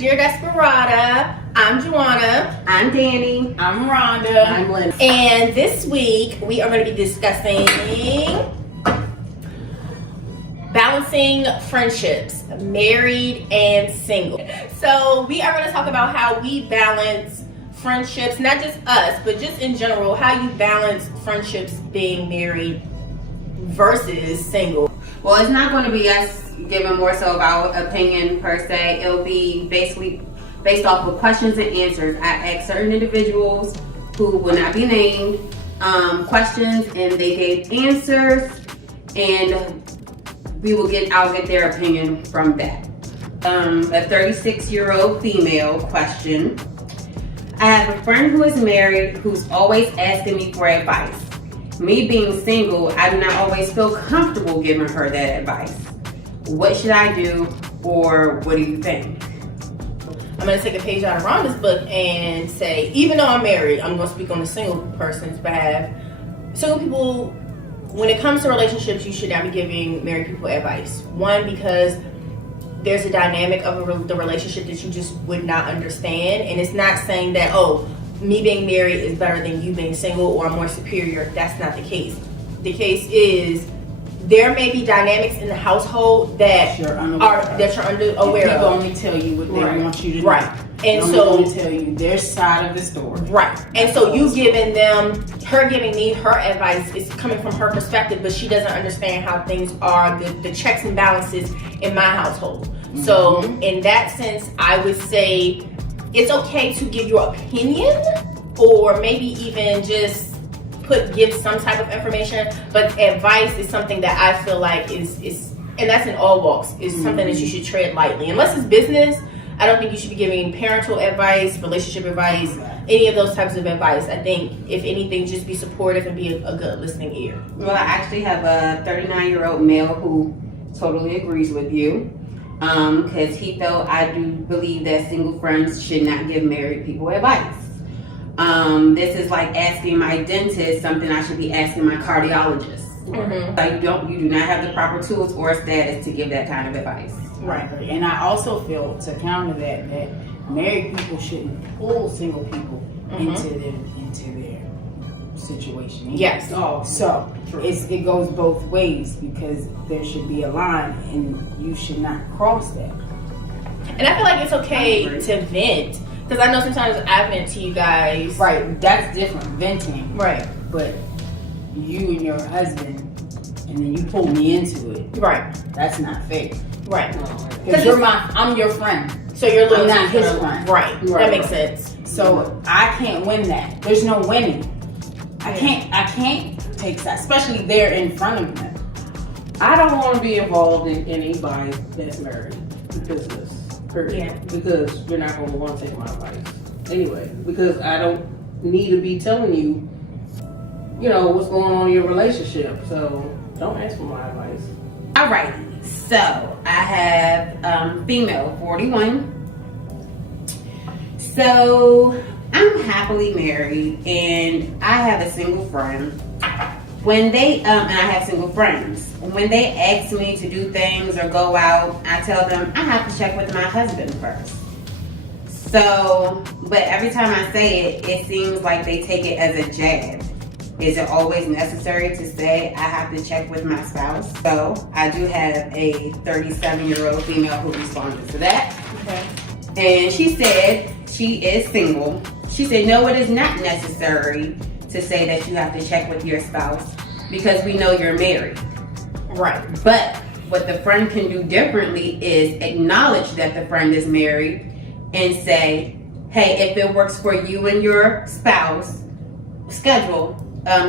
Dear Desperada. I'm Juana. I'm Danny. I'm Rhonda. I'm Lynn. And this week we are going to be discussing balancing friendships, married and single. So we are going to talk about how we balance friendships, not just us, but just in general, how you balance friendships being married versus single. Well, it's not going to be us giving more so of our opinion per se. It'll be basically based off of questions and answers. I asked certain individuals who will not be named questions, and they gave answers, and I'll get their opinion from that. A 36-year-old female question. I have a friend who is married who's always asking me for advice. Me being single, I do not always feel comfortable giving her that advice. What should I do, or what do you think? I'm going to take a page out of Rhonda's book and say, even though I'm married, I'm going to speak on the single person's behalf. Single people, when it comes to relationships, you should not be giving married people advice. One, because there's a dynamic of the relationship that you just would not understand. And it's not saying that, oh, me being married is better than you being single or I'm more superior. That's not the case. The case is there may be dynamics in the household that you're unaware of. People only tell you what they want you to know. Right. And so so only tell you their side of the story. Right. And so you giving them, her giving me her advice is coming from her perspective, but she doesn't understand how things are, the checks and balances in my household. Mm-hmm. So in that sense, I would say it's okay to give your opinion, or maybe even just give some type of information, but advice is something that I feel like is and that's in all walks, is something that you should tread lightly. Unless it's business, I don't think you should be giving parental advice, relationship advice, any of those types of advice. I think, if anything, just be supportive and be a good listening ear. Well, I actually have a 39-year-old male who totally agrees with you, because he felt, I do believe that single friends should not give married people advice. This is like asking my dentist something I should be asking my cardiologist. Mm-hmm. Like you do not have the proper tools or status to give that kind of advice. Right. And I also feel, to counter that married people shouldn't pull single people into their situation. Yes. Oh, so it goes both ways, because there should be a line and you should not cross that. And I feel like it's okay to vent, because I know sometimes I vent to you guys. Right, that's different, venting. Right. But you and your husband, and then you pull me into it. Right. That's not fair. Right. Because I'm your friend. So you're I'm not his friend. Right. That makes sense. So I can't win that. There's no winning. I can't take that, especially there in front of them. I don't want to be involved in anybody that's married in business. Period. Yeah. Because you're not going to want to take my advice anyway. Because I don't need to be telling you, what's going on in your relationship. So don't ask for my advice. All right. So I have female 41. So I'm happily married, and I have a single friend. When they and I have single friends. When they ask me to do things or go out, I tell them I have to check with my husband first. So, but every time I say it, it seems like they take it as a jab. Is it always necessary to say I have to check with my spouse? So I do have a 37-year-old female who responded to that. Okay. And she said she is single. She said, no, it is not necessary to say that you have to check with your spouse, because we know you're married. Right. But what the friend can do differently is acknowledge that the friend is married and say, hey, if it works for you and your spouse schedule,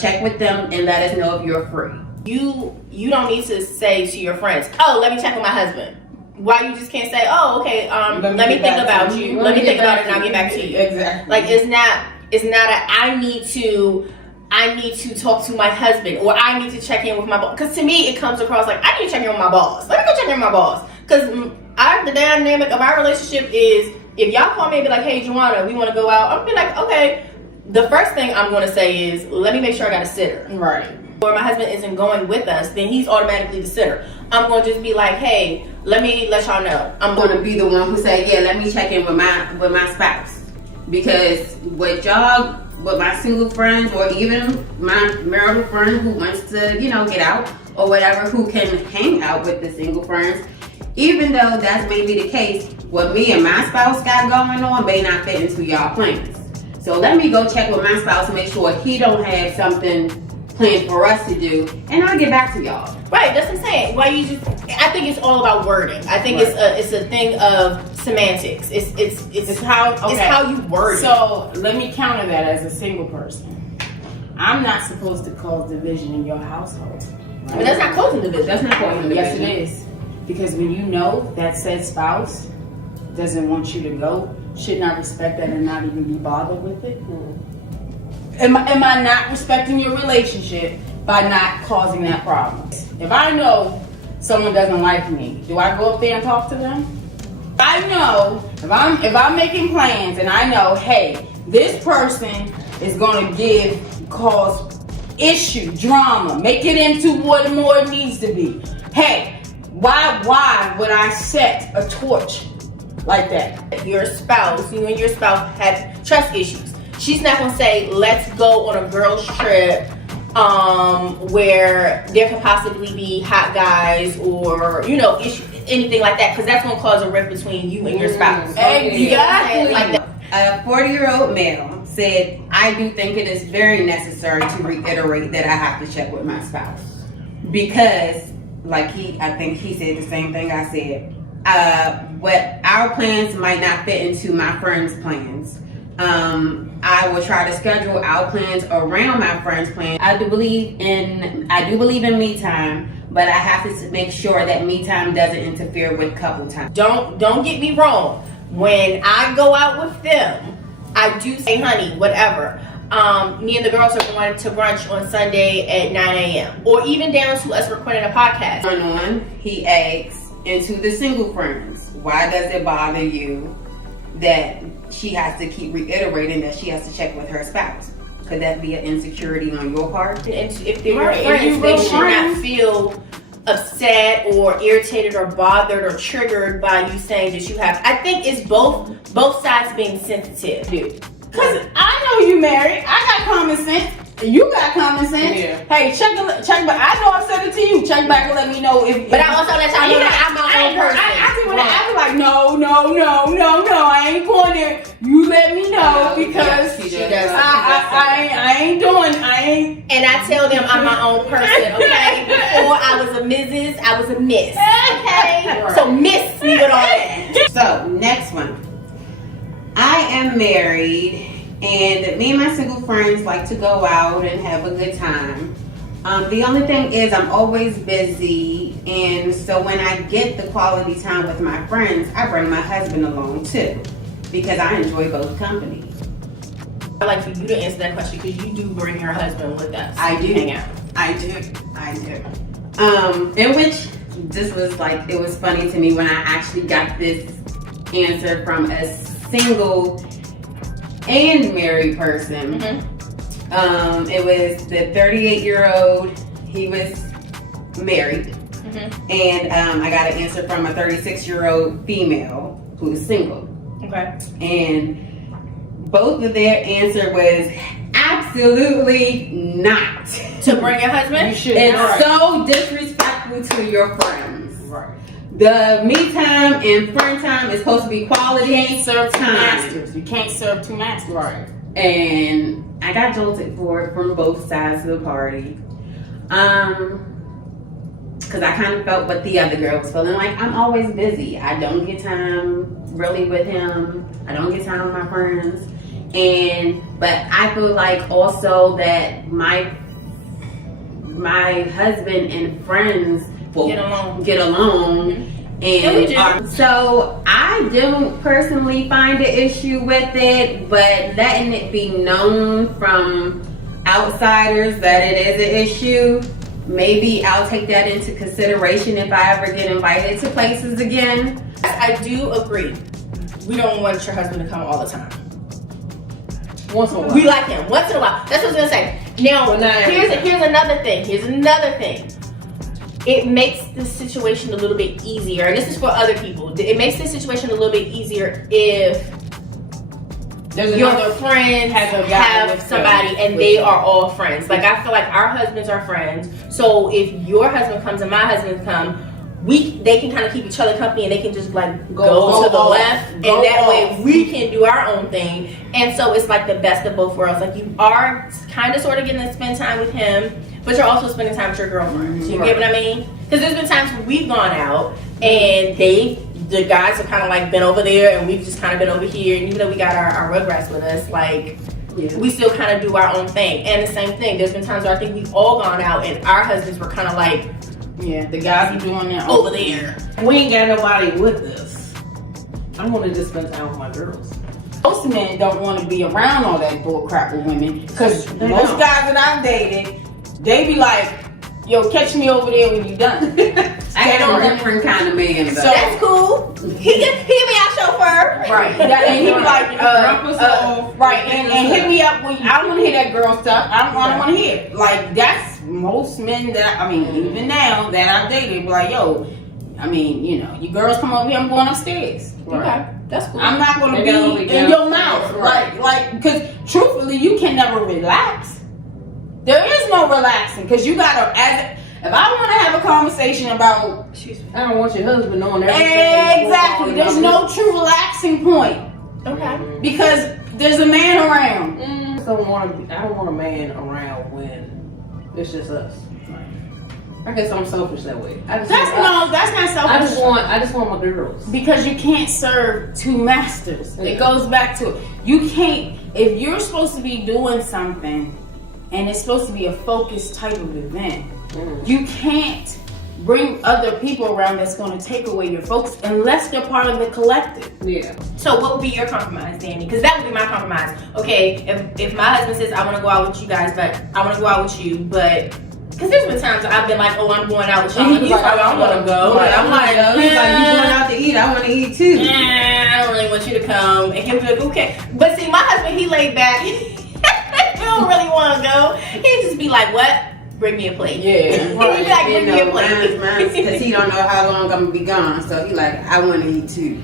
check with them and let us know if you're free. You don't need to say to your friends, oh, let me check with my husband. Why you just can't say, oh, okay, let me think about you. Let me think about it and I'll get back to you. Exactly. Like it's not I need to talk to my husband, or I need to check in with my boss. Because to me, it comes across like I need to check in with my boss. Let me go check in with my boss. Because the dynamic of our relationship is, if y'all call me and be like, hey, Joanna, we want to go out, I'm going to be like, okay. The first thing I'm going to say is, let me make sure I got a sitter. Right. Or my husband isn't going with us, then he's automatically the sitter. I'm going to just be like, hey, let me let y'all know. I'm going to be the one who say, yeah, let me check in with my spouse, because with my single friends or even my marital friend who wants to, get out or whatever, who can hang out with the single friends, even though that's maybe the case, what me and my spouse got going on may not fit into y'all plans. So let me go check with my spouse to make sure he don't have something planned for us to do, and I'll get back to y'all. Right, that's what I'm saying. I think it's all about wording. I think it's a thing of semantics. It's how you word it. So let me counter that as a single person. I'm not supposed to cause division in your household. Right? But that's not causing division. That's not causing division. Yes, it is. Because when you know that said spouse doesn't want you to go, should not respect that and not even be bothered with it. Am I not respecting your relationship by not causing that problem? If I know someone doesn't like me, do I go up there and talk to them? I know if I'm making plans and I know, hey, this person is going to cause issue, drama, make it into what more it needs to be. Hey, why would I set a torch like that? Your spouse, you and your spouse have trust issues. She's not gonna say, let's go on a girls trip where there could possibly be hot guys or anything like that, because that's gonna cause a rift between you and your spouse. Exactly. Like that. A 40-year-old male said, I do think it is very necessary to reiterate that I have to check with my spouse, because I think he said the same thing I said. What our plans might not fit into my friends' plans. I will try to schedule our plans around my friends' plans. I do believe in me time, but I have to make sure that me time doesn't interfere with couple time. Don't get me wrong. When I go out with them, I do say, honey, whatever. Me and the girls are going to brunch on Sunday at 9 a.m. Or even down to us recording a podcast. He asks, into the single friends, why does it bother you that she has to keep reiterating that she has to check with her spouse? Could that be an insecurity on your part? And if they're your friends, they should not feel upset or irritated or bothered or triggered by you saying that you have. I think it's both sides being sensitive. Cause I know you married. I got common sense. You got common sense. Yeah. Hey, check back. I know I've said it to you. Check back and let me know if. But I also let y'all know that I'm my own person. I see when I be like, no, I ain't going there. You let me know because she does. I ain't. And I tell them I'm my own person. Okay. Before I was a Mrs., I was a Miss. Okay. Right. So Miss me with all that. So next one. I am married. And me and my single friends like to go out and have a good time. The only thing is I'm always busy, and so when I get the quality time with my friends, I bring my husband along too, because I enjoy both company. I'd like for you to answer that question, because you do bring your husband with us. I do. Hang out. I do. In which this was it was funny to me when I actually got this answer from a single and married person. Mm-hmm. It was the 38-year-old. He was married. Mm-hmm. And I got an answer from a 36-year-old female who is single. Okay. And both of their answer was absolutely not. To bring your husband? You should. It's so disrespectful to your friends. Right. The me time and friend time is supposed to be quality. You can't serve two time. masters. You can't serve two masters. Right. And I got jolted for it from both sides of the party. Because I kind of felt what the other girl was feeling. Like, I'm always busy. I don't get time really with him. I don't get time with my friends. But I feel like also that my husband and friends will get along. Mm-hmm. And so I don't personally find an issue with it, but letting it be known from outsiders that it is an issue, maybe I'll take that into consideration if I ever get invited to places again. I do agree. We don't want your husband to come all the time. Once in a while. We like him once in a while. That's what I was gonna say. Now, here's another thing. it makes the situation a little bit easier, and this is for other people. It makes the situation a little bit easier if your other friends have somebody and they are all friends. Like, I feel like our husbands are friends, so if your husband comes and my husband come, they can kind of keep each other company, and they can just like go to the left, and that way we can do our own thing. And so it's like the best of both worlds. Like, you are kind of sort of getting to spend time with him, but you're also spending time with your girlfriend. You get what I mean? Because there's been times when we've gone out and the guys have kind of like been over there, and we've just kind of been over here. And even though we got our Rugrats with us, like, we still kind of do our own thing. And the same thing, there's been times where I think we've all gone out and our husbands were kind of like, the guys are doing that over there. We ain't got nobody with us. I want to just spend time with my girls. Most men don't want to be around all that bull crap with women, because most guys that I've dated, they be like, yo, catch me over there when you done. I got a different kind of man, though. So that's cool. He be our chauffeur. Right. And he be like, right, and hit me up when I don't want to hear that girl stuff. I don't want to hear it. Like, that's most men that, I mean, even now that I've dated, be like, yo, I mean, you know, you girls come over here, I'm going upstairs. Okay. That's cool. I'm not going to be in your mouth. Like, because truthfully, you can never relax. There is no relaxing, because you got to, if I want to have a conversation about, I don't want your husband knowing everything. Exactly. There's no true relaxing point. Okay. Because there's a man around. I don't want a man around when it's just us. I guess I'm selfish that way. That's not selfish. I just want my girls. Because you can't serve two masters. It goes back to it. You can't, if you're supposed to be doing something and it's supposed to be a focused type of event, you can't bring other people around that's going to take away your focus unless they're part of the collective. Yeah. So what would be your compromise, Danny? Because that would be my compromise. Okay, if my husband says, I want to go out with you guys, but I want to go out with you, but... Because there's been times I've been like, oh, I'm going out with y'all. And he's like, I don't want to go. Right. I'm like, he's like, you going out to eat? I want to eat too. I don't really want you to come. And he'll be like, okay. But see, my husband, he laid back. He don't really want to go. He'd just be like, what? Bring me a plate. Yeah. Right. He'd be like, bring me a plate. Because he don't know how long I'm going to be gone. So he like, I want to eat too.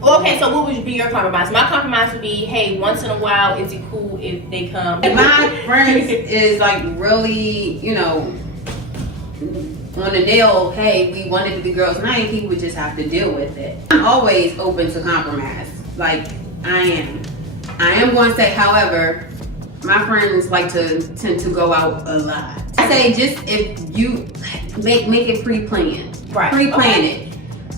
Okay, so what would be your compromise? My compromise would be, hey, once in a while, is it cool if they come? If my friends is like really, you know, on the deal, hey, we wanted to be girls' night, he would just have to deal with it. I'm always open to compromise. Like, I am going to say, however, my friends like to tend to go out a lot. I say just if you make it pre-planned. Right. Pre-plan it.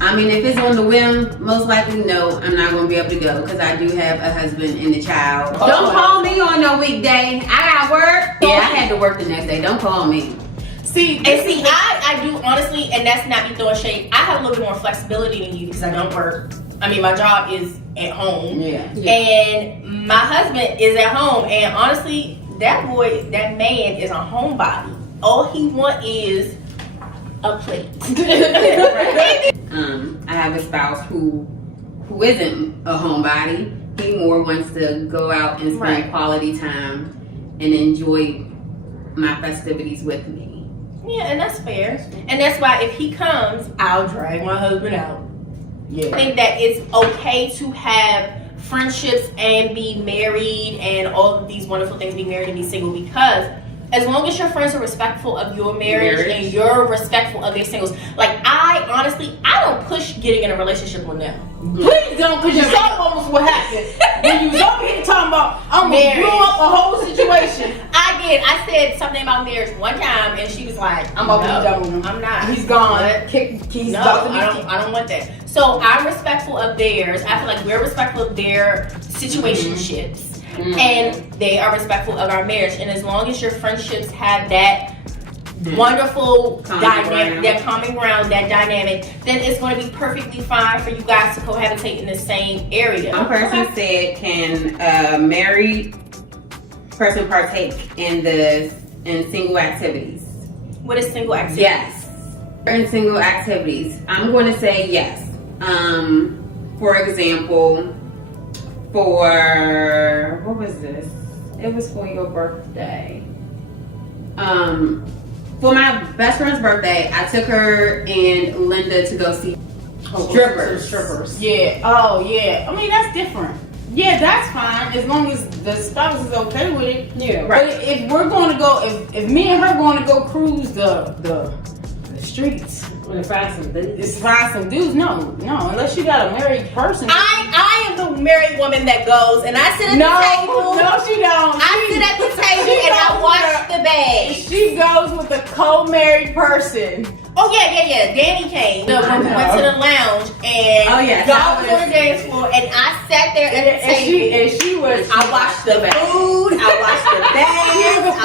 I mean, if it's on the whim, most likely no, I'm not going to be able to go because I do have a husband and a child. Don't call me on no weekday. I got work. Yeah, I had to work the next day. Don't call me. I do honestly, and that's not me throwing shade. I have a little bit more flexibility than you because I don't work. I mean, my job is at home. Yeah. And my husband is at home. And honestly, that man is a homebody. All he wants is a plate. I have a spouse who isn't a homebody. He more wants to go out and spend quality time and enjoy my festivities with me. Yeah, and that's fair. And that's why if he comes, I'll drag my husband out. Yeah. I think that it's okay to have friendships and be married and all of these wonderful things, be married and be single, because as long as your friends are respectful of your marriage and you're respectful of their singles, like I don't push getting in a relationship with them. Please don't, because you saw almost what happened when you was over here talking about I'm gonna blow up a whole situation. I did. I said something about marriage one time, and she was like, "I'm about to be done with him. I'm not. He's gone. I don't want that." So I'm respectful of theirs. I feel like we're respectful of their situationships. And they are respectful of our marriage. And as long as your friendships have that wonderful dynamic, that common ground, that dynamic, then it's going to be perfectly fine for you guys to cohabitate in the same area. One person said, can a married person partake in single activities? What is single activities? Yes. In single activities, I'm going to say yes. For example, what was this? It was for your birthday. for my best friend's birthday, I took her and Linda to go see strippers. Yeah. Oh, yeah. I mean, that's different. Yeah, that's fine as long as the spouse is okay with it. Yeah. But if we're going to go, if me and her going to go cruise the streets, When find some dudes. it's find some dudes. No, unless you got a married person. I am the married woman that goes and I sit at the table. No, she don't. I sit at the table and I watch the bag. She goes with a co-married person. Oh yeah. Danny came. We went to the lounge and that got on the dance floor and I sat there at the table. And she was. I watched the food. I watched the bag. She was a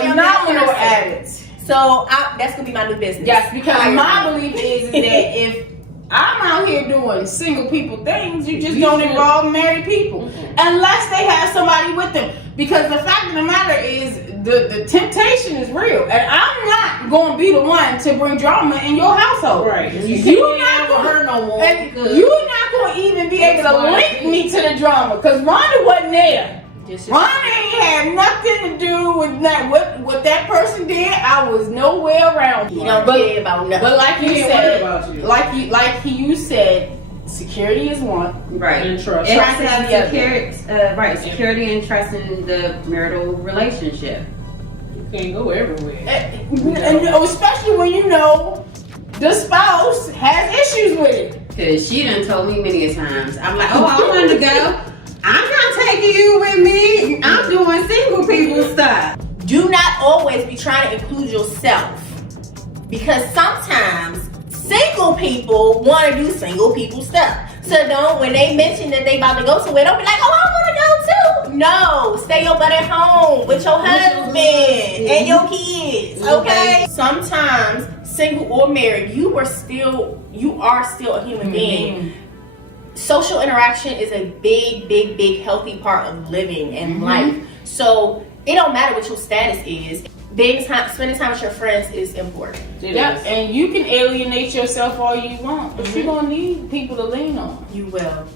phenomenal addict. So that's gonna be my new business. Yes, because my belief is that if I'm out here doing single people things, you just don't involve married people unless they have somebody with them. Because the fact of the matter is, the temptation is real, and I'm not going to be the one to bring drama in your household. Right. You're not going to hurt no more. And you're not going to even be able to link me to the drama because Rhonda wasn't there. Rhonda ain't had nothing to do with that. What that person did, I was nowhere around. You don't care about nothing. But like you He ain't said, worried about you. like you said, security is one. Right. And trust. It has to have Trust is security and trust in the marital relationship. You can't go everywhere. And especially when you know the spouse has issues with it. Cause she done told me many a times. I'm like, oh, I want to go. I'm not taking you with me. I'm doing single people stuff. Do not always be trying to include yourself because sometimes single people want to do single people stuff. So don't, when they mention that they about to go somewhere, don't be like, oh, I want to go too. No, stay your butt at home with your husband and your kids, okay? Sometimes, single or married, you are still a human being. Social interaction is a big healthy part of living and life. So it don't matter what your status is. Spending time with your friends is important. Yep, and you can alienate yourself all you want, but you're gonna need people to lean on. You will.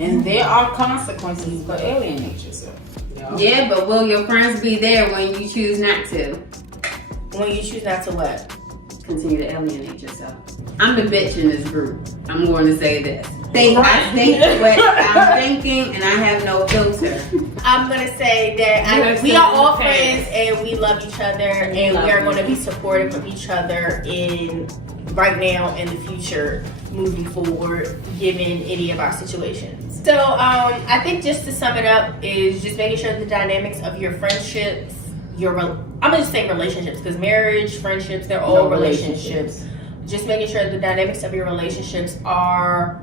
And there are consequences for alienate yourself. Yeah, but will your friends be there when you choose not to? When you choose not to what? Continue to alienate yourself. I'm the bitch in this group. I'm going to say this. I think what I'm thinking, and I have no filter. I'm gonna say that we are all friends and we love each other, and we are going to be supportive of each other in right now and the future, moving forward, given any of our situations. So I think just to sum it up is just making sure the dynamics of your friendships, I'm gonna just say relationships because marriage, friendships, they're all relationships. Just making sure the dynamics of your relationships are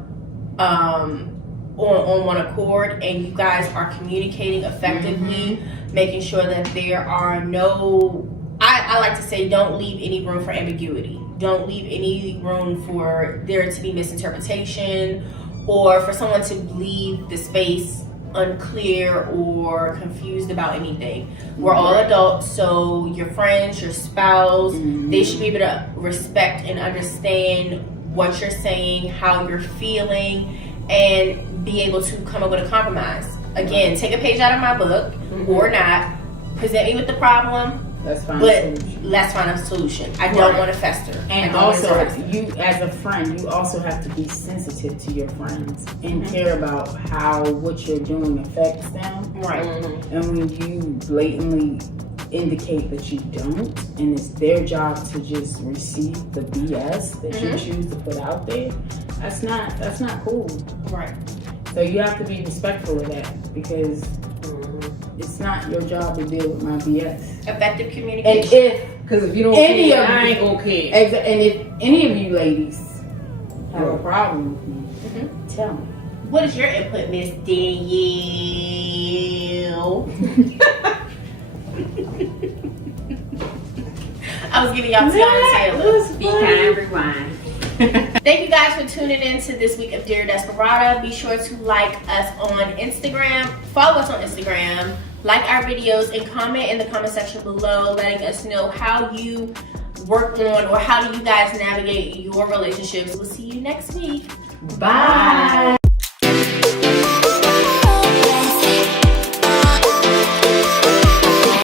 on one accord and you guys are communicating effectively, making sure that there are no, I like to say, don't leave any room for ambiguity. Don't leave any room for there to be misinterpretation or for someone to leave the space unclear or confused about anything. We're all adults, so your friends, your spouse, they should be able to respect and understand what you're saying, how you're feeling, and be able to come up with a compromise. Again, take a page out of my book or not, present me with the problem, let's find a solution. I don't want to fester. And also, you as a friend, you also have to be sensitive to your friends and care about how what you're doing affects them. Right. And when you blatantly indicate that you don't, and it's their job to just receive the BS that you choose to put out there, that's not cool. Right. So you have to be respectful of that because it's not your job to deal with my BS. Effective communication. And Because if you don't any care, of I you- ain't gonna care. and if any of you ladies have a problem with me, tell me. What is your input, Miss Danielle? I was giving y'all Tiana Taylor. Be kind, rewind. Thank you guys for tuning in to this week of Dear Desperada. Be sure to like us on Instagram, follow us on Instagram, like our videos, and comment in the comment section below letting us know how you work on or how do you guys navigate your relationships. We'll see you next week. Bye.